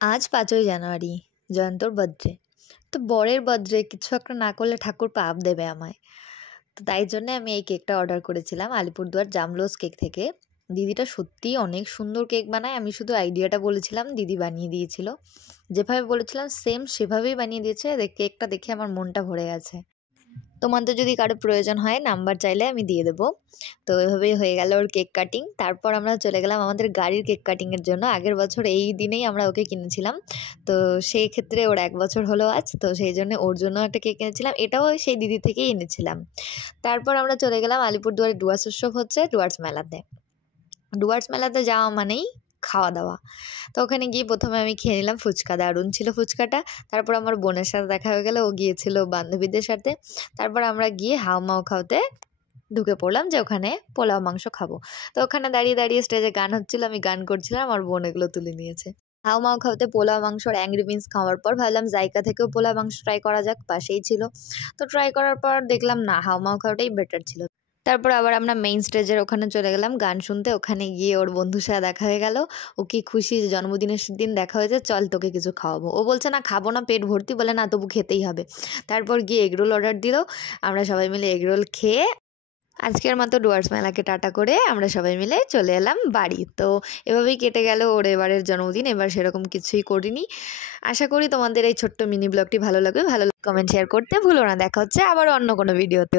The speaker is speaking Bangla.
আজ ৫ই জানুয়ারি, জয়ন্তর বার্থডে। তো বরের বার্থডে কিছু একটা না করলে ঠাকুর পাপ দেবে আমায়। তো তাই জন্যে আমি এই কেকটা অর্ডার করেছিলাম আলিপুরদুয়ার জামলোস কেক থেকে। দিদিটা সত্যিই অনেক সুন্দর কেক বানায়। আমি শুধু আইডিয়াটা বলেছিলাম, দিদি বানিয়ে দিয়েছিল। যেভাবে বলেছিলাম সেম সেভাবেই বানিয়ে দিয়েছে। কেকটা দেখে আমার মনটা ভরে গেছে। তোমাদের যদি কারো প্রয়োজন হয় নাম্বার চাইলে আমি দিয়ে দেবো। তো এভাবেই হয়ে গেল ওর কেক কাটিং। তারপর আমরা চলে গেলাম আমাদের গাড়ির কেক কাটিংয়ের জন্য। আগের বছর এই দিনেই আমরা ওকে কিনেছিলাম। তো সেই ক্ষেত্রে ওর 1 বছর হলো আজ। তো সেই জন্য ওর জন্য একটা কেক কিনেছিলাম। এটাও সেই দিদি থেকেই এনেছিলাম। তারপর আমরা চলে গেলাম আলিপুরদুয়ারে ডুয়ার্স উৎসব হচ্ছে, ডুয়ার্স মেলাতে। ডুয়ার্স মেলাতে যাওয়া মানেই খাওয়া দাওয়া। তো ওখানে গিয়ে প্রথমে আমি খেয়ে নিলাম ফুচকা। দারুণ ছিল ফুচকাটা। তারপর আমার বোনের সাথে দেখা হয়ে গেল, ও গিয়েছিল বান্ধবীদের সাথে। তারপর আমরা গিয়ে হাওমাও খাওয়াতে ঢুকে পড়লাম যে ওখানে পোলাও মাংস খাবো। তো ওখানে দাঁড়িয়ে দাঁড়িয়ে স্টেজে গান হচ্ছিল, আমি গান করছিলাম, আমার বোন এগুলো তুলে নিয়েছে। হাওমাও খাওয়াতে পোলাও মাংস আর অ্যাংরি বিনস খাওয়ার পর ভাবলাম জায়গা থেকেও পোলাও মাংস ট্রাই করা যাক, পাশেই ছিল। তো ট্রাই করার পর দেখলাম না, হাওমাও খাওয়াটাই বেটার ছিল। তারপর আবার আমরা মেইন স্টেজের ওখানে চলে গেলাম গান শুনতে। ওখানে গিয়ে ওর বন্ধুর সাথে দেখা হয়ে গেল। ও কি খুশি যে জন্মদিনের দিন দেখা হয়েছে, চল তোকে কিছু খাওয়াবো। ও বলছে না খাবো না, পেট ভর্তি, বলে না তবু খেতেই হবে। তারপর গিয়ে এগরোল অর্ডার দিল। আমরা সবাই মিলে এগরোল খেয়ে আজকের মতো ডুয়ার্স মেলাকে টাটা করে আমরা সবাই মিলে চলে এলাম বাড়ি। তো এভাবেই কেটে গেল ওর এবারের জন্মদিন। এবার সেরকম কিছুই করিনি। আশা করি তোমাদের এই ছোট্ট মিনি ব্লগটি ভালো লাগবে। ভালো কমেন্ট শেয়ার করতে ভুলো না। দেখা হচ্ছে আবার অন্য কোনো ভিডিওতে।